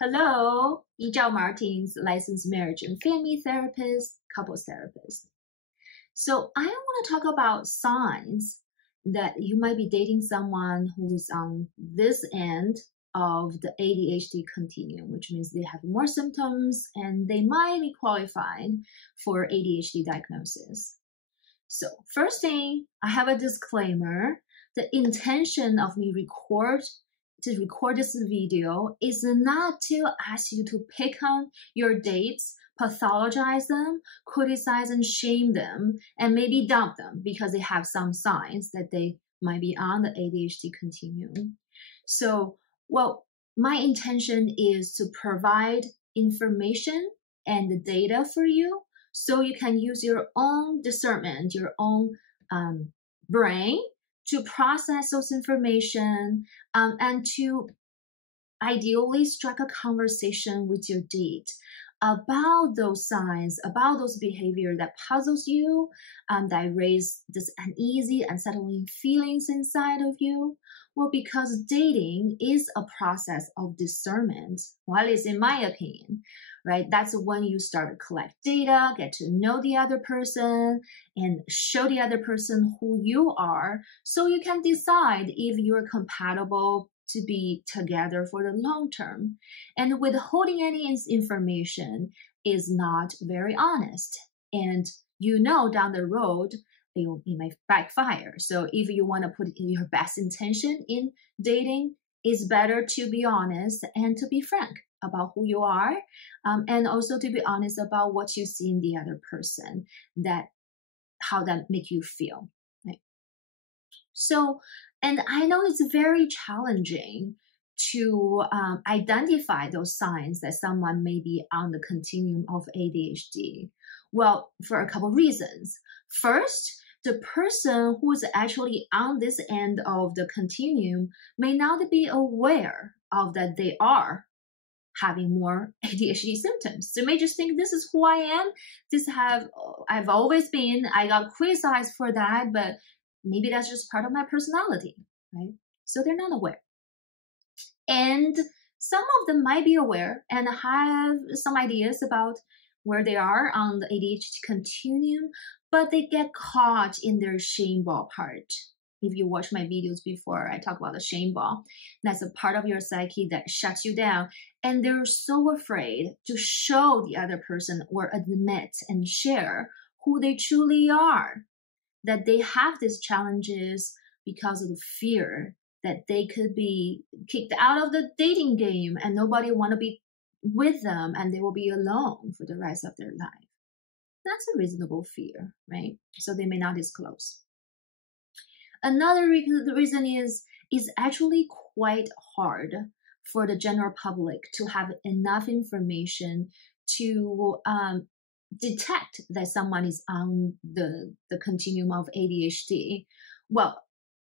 Hello, Yizhao Martins, licensed marriage and family therapist, couples therapist. So I want to talk about signs that you might be dating someone who's on this end of the ADHD continuum, which means they have more symptoms and they might be qualified for ADHD diagnosis. So first thing, I have a disclaimer. The intention of me to record this video is not to ask you to pick on your dates, pathologize them, criticize and shame them, and maybe dump them because they have some signs that they might be on the ADHD continuum. So, my intention is to provide information and the data for you so you can use your own discernment, your own brain to process those information and to ideally strike a conversation with your date about those signs, about those behavior that puzzles you, that raise this uneasy, unsettling feelings inside of you. Well, because dating is a process of discernment, well, at least in my opinion, right? That's when you start to collect data, get to know the other person, and show the other person who you are, so you can decide if you're compatible to be together for the long term. And withholding any information is not very honest. And down the road, it may backfire. So if you want to put your best intention in dating, it's better to be honest and to be frank about who you are, and also to be honest about what you see in the other person, how that make you feel. Right? So, and I know it's very challenging to identify those signs that someone may be on the continuum of ADHD. Well, for a couple reasons. First, the person who's actually on this end of the continuum may not be aware of that they are having more ADHD symptoms. They may just think this is who I am. I've always been. I got criticized for that, but maybe that's just part of my personality, right? So they're not aware. And some of them might be aware and have some ideas about where they are on the ADHD continuum, but they get caught in their shame ball part. If you watch my videos before, I talk about the shame ball. That's a part of your psyche that shuts you down. And they're so afraid to show the other person or admit and share who they truly are, that they have these challenges because of the fear that they could be kicked out of the dating game and nobody want to be with them and they will be alone for the rest of their life. That's a reasonable fear, right? So they may not disclose. Another reason is actually quite hard for the general public to have enough information to detect that someone is on the continuum of ADHD. Well,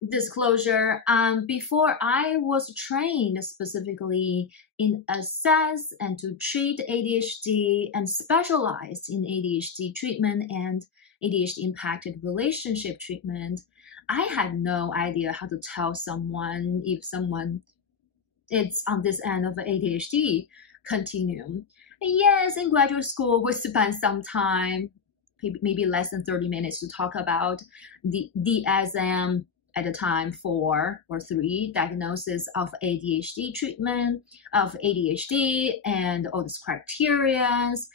disclosure, before I was trained specifically in assess and to treat ADHD and specialized in ADHD treatment and ADHD impacted relationship treatment, I had no idea how to tell someone if someone is on this end of the ADHD continuum. And yes, in graduate school, we spent some time, maybe less than 30 minutes, to talk about the DSM at the time 4 or 3 diagnosis of ADHD treatment, of ADHD and all these criterias.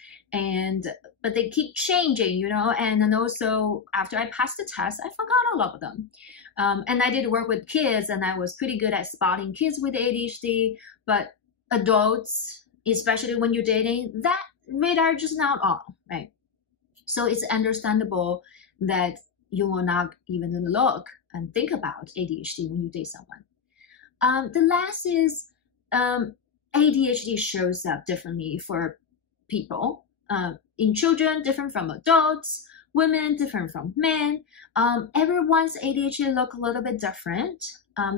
But they keep changing, and then also after I passed the test, I forgot all of them. And I did work with kids and I was pretty good at spotting kids with ADHD, but adults, especially when you're dating, that radar just not on, right? So it's understandable that you will not even look and think about ADHD when you date someone. The last is ADHD shows up differently for people. In children, different from adults. Women, different from men. Everyone's ADHD look a little bit different.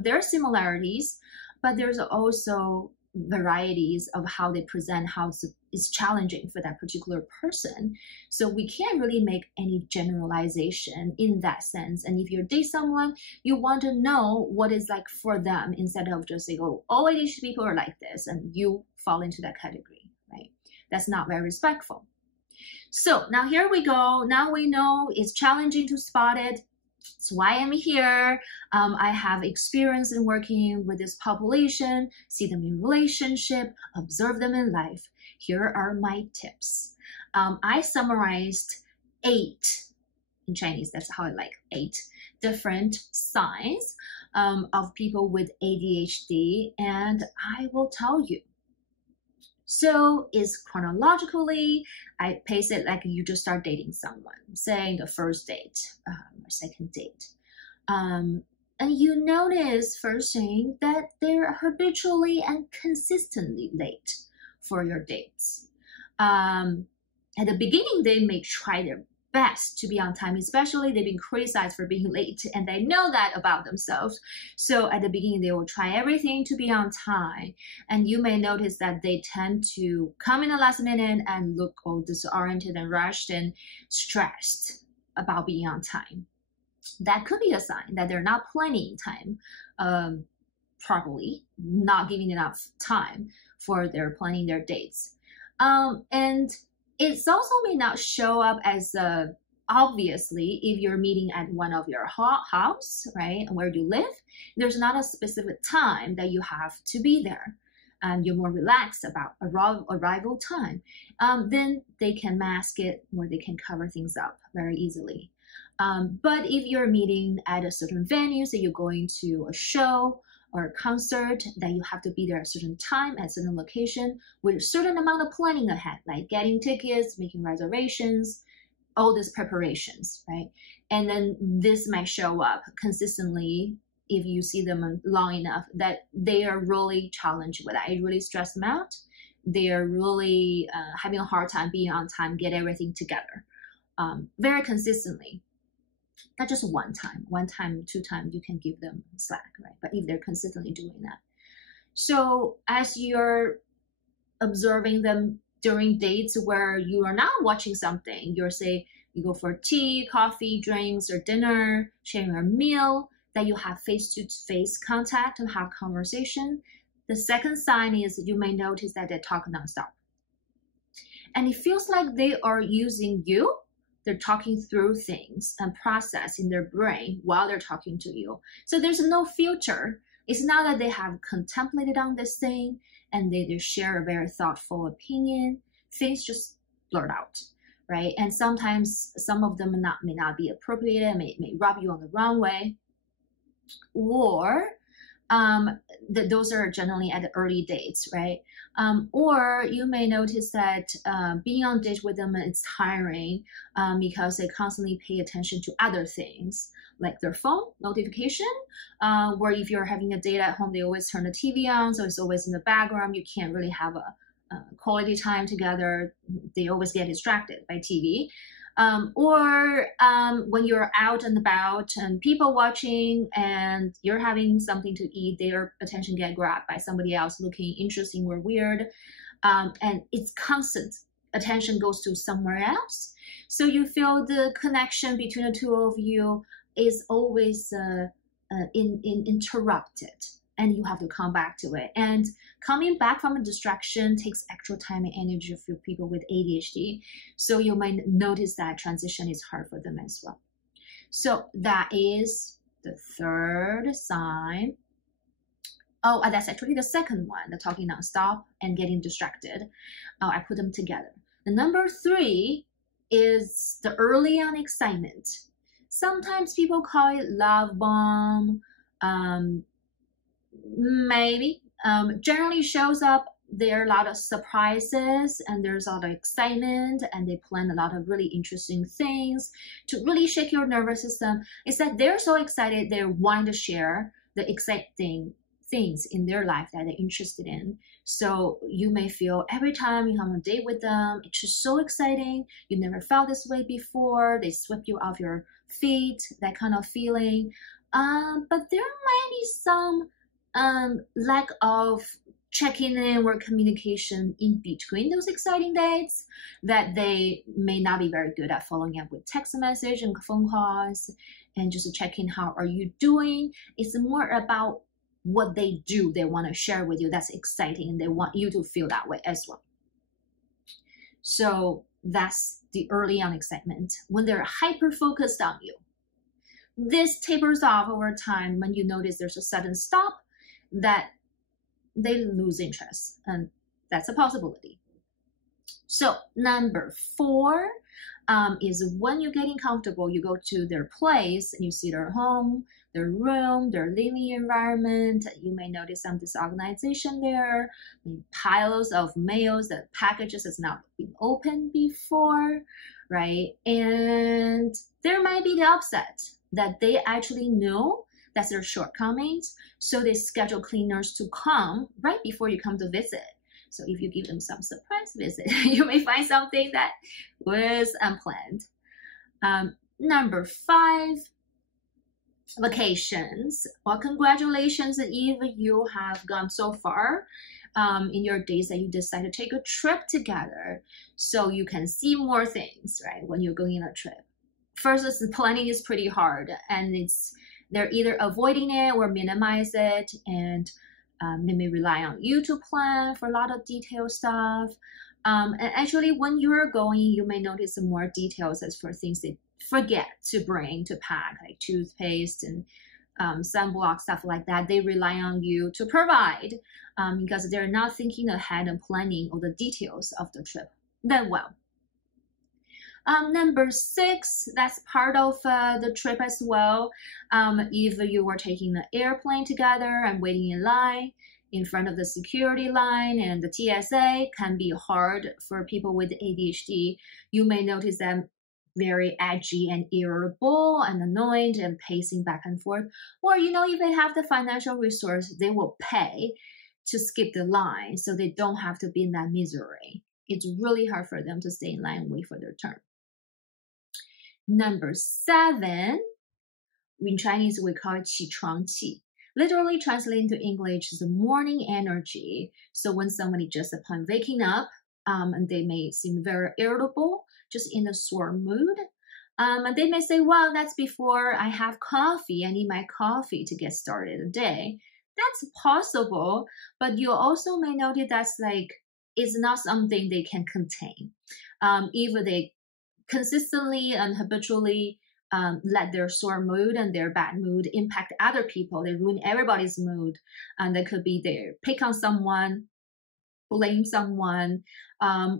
There are similarities, but there's also varieties of how they present, how it's challenging for that particular person. So we can't really make any generalization in that sense. And if you date someone, you want to know what it's like for them instead of just saying, oh, all ADHD people are like this and you fall into that category, right? That's not very respectful. So now here we go. Now we know it's challenging to spot it. That's why I'm here. I have experience in working with this population, see them in relationship, observe them in life. Here are my tips. I summarized 8, in Chinese, that's how I like 8 different signs of people with ADHD, and I will tell you. So it's chronologically, I pace it like you just start dating someone, say the first date or second date. And you notice first thing that they're habitually and consistently late for your dates. At the beginning, they may try their best to be on time, especially they've been criticized for being late and they know that about themselves. So at the beginning, they will try everything to be on time. And you may notice that they tend to come in the last minute and look all disoriented and rushed and stressed about being on time. That could be a sign that they're not planning time properly, not giving enough time for their planning their dates. And it also may not show up as obviously if you're meeting at one of your house, right, where you live. There's not a specific time that you have to be there. You're more relaxed about arrival time. Then they can mask it or they can cover things up very easily. But if you're meeting at a certain venue, so you're going to a show or a concert, that you have to be there at a certain time, at a certain location, with a certain amount of planning ahead, like getting tickets, making reservations, all these preparations, right? And then this might show up consistently if you see them long enough, that they are really challenged with that. It really stress them out. They are really having a hard time being on time, get everything together very consistently. Not just one time, 2 times, you can give them slack, right? But if they're consistently doing that. So as you're observing them during dates where you are not watching something, you're say, you go for tea, coffee, drinks, or dinner, sharing a meal, that you have face-to-face contact and have conversation. The second sign is you may notice that they talk nonstop. And it feels like they are using you. They're talking through things and process in their brain while they're talking to you. So there's no filter. It's not that they have contemplated on this thing and they just share a very thoughtful opinion. Things just blurt out, right? And sometimes some of them may not be appropriate, may rub you on the wrong way. Or those are generally at the early dates, right? Or you may notice that being on date with them is tiring because they constantly pay attention to other things, like their phone notification, or if you're having a date at home, they always turn the TV on, so it's always in the background. You can't really have a quality time together. They always get distracted by TV. Or when you're out and about and people watching and you're having something to eat, their attention get grabbed by somebody else looking interesting or weird. And it's constant. Attention goes to somewhere else. So you feel the connection between the two of you is always interrupted. And you have to come back to it. And coming back from a distraction takes extra time and energy for people with ADHD. So you might notice that transition is hard for them as well. So that is the third sign. Oh, that's actually the second one, the talking nonstop and getting distracted. I put them together. The number 3 is the early on excitement. Sometimes people call it love bomb. Maybe. Generally shows up, there are a lot of surprises and there's a lot of excitement and they plan a lot of really interesting things to really shake your nervous system. It's that they're so excited, they're wanting to share the exciting things in their life that they're interested in. So you may feel every time you have a date with them, it's just so exciting. You never felt this way before. They sweep you off your feet, that kind of feeling. But there might be some lack of checking in or communication in between those exciting dates, that they may not be very good at following up with text message and phone calls and just checking how are you doing. It's more about what they do, they want to share with you. That's exciting, and they want you to feel that way as well. So that's the early on excitement, when they're hyper focused on you. This tapers off over time when you notice there's a sudden stop, that they lose interest, and that's a possibility. So number 4 is when you're getting comfortable, you go to their place and you see their home, their room, their living environment. You may notice some disorganization there, piles of mails, that packages has not been opened before, right? And there might be the upset that they actually know that's their shortcomings, so they schedule cleaners to come right before you come to visit. So if you give them some surprise visit, you may find something that was unplanned. Number 5, vacations. Well, congratulations if you have gone so far in your days that you decide to take a trip together, so you can see more things, right, when you're going on a trip. First, the planning is pretty hard, and they're either avoiding it or minimize it, and they may rely on you to plan for a lot of detailed stuff. And actually, when you're going, you may notice some more details as for things they forget to bring, to pack, like toothpaste and sunblock, stuff like that. They rely on you to provide because they're not thinking ahead and planning all the details of the trip that well. Number 6, that's part of the trip as well. If you were taking the airplane together and waiting in line in front of the security line, and the TSA can be hard for people with ADHD, you may notice them very edgy and irritable and annoyed and pacing back and forth. Or, if they have the financial resource, they will pay to skip the line so they don't have to be in that misery. It's really hard for them to stay in line and wait for their turn. Number 7, in Chinese we call it 起床气. Literally translated into English is the morning energy. So when somebody just upon waking up, and they may seem very irritable, just in a sore mood, and they may say, well, that's before I have coffee. I need my coffee to get started the day. That's possible, but you also may notice that's it's not something they can contain. If they consistently and habitually let their sore mood and their bad mood impact other people, they ruin everybody's mood, and they could be there, pick on someone, blame someone,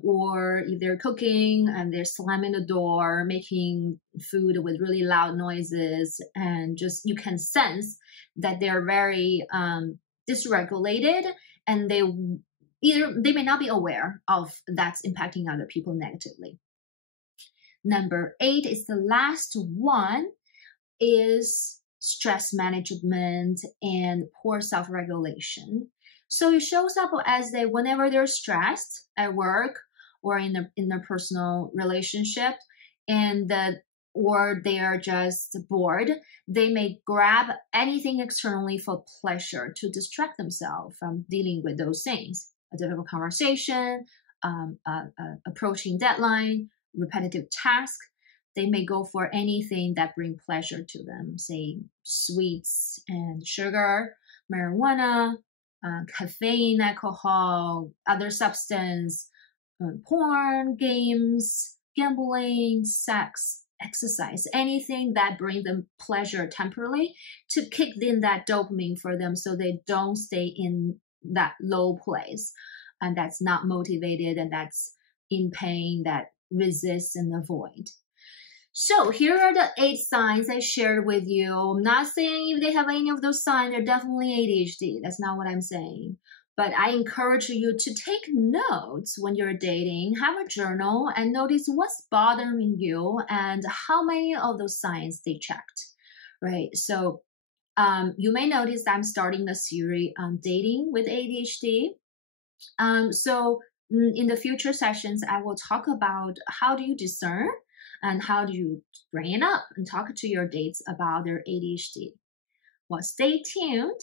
or if they're cooking and they're slamming the door, making food with really loud noises, and just you can sense that they're very dysregulated, and they may not be aware of that's impacting other people negatively. Number 8 is the last one, is stress management and poor self-regulation. So it shows up as whenever they're stressed at work or in their personal relationship, or they are just bored, they may grab anything externally for pleasure to distract themselves from dealing with those things. A difficult conversation, approaching deadline, repetitive task. They may go for anything that bring pleasure to them, say sweets and sugar, marijuana, caffeine, alcohol, other substance, porn, games, gambling, sex, exercise, anything that bring them pleasure temporarily to kick in that dopamine for them, so they don't stay in that low place, and that's not motivated, and that's in pain, that resist and avoid. So here are the 8 signs I shared with you. I'm not saying if they have any of those signs, they're definitely ADHD. That's not what I'm saying. But I encourage you to take notes when you're dating, have a journal, and notice what's bothering you and how many of those signs they checked, right? So you may notice I'm starting a series on dating with ADHD. So in the future sessions, I will talk about how do you discern and how do you bring it up and talk to your dates about their ADHD. Well, stay tuned.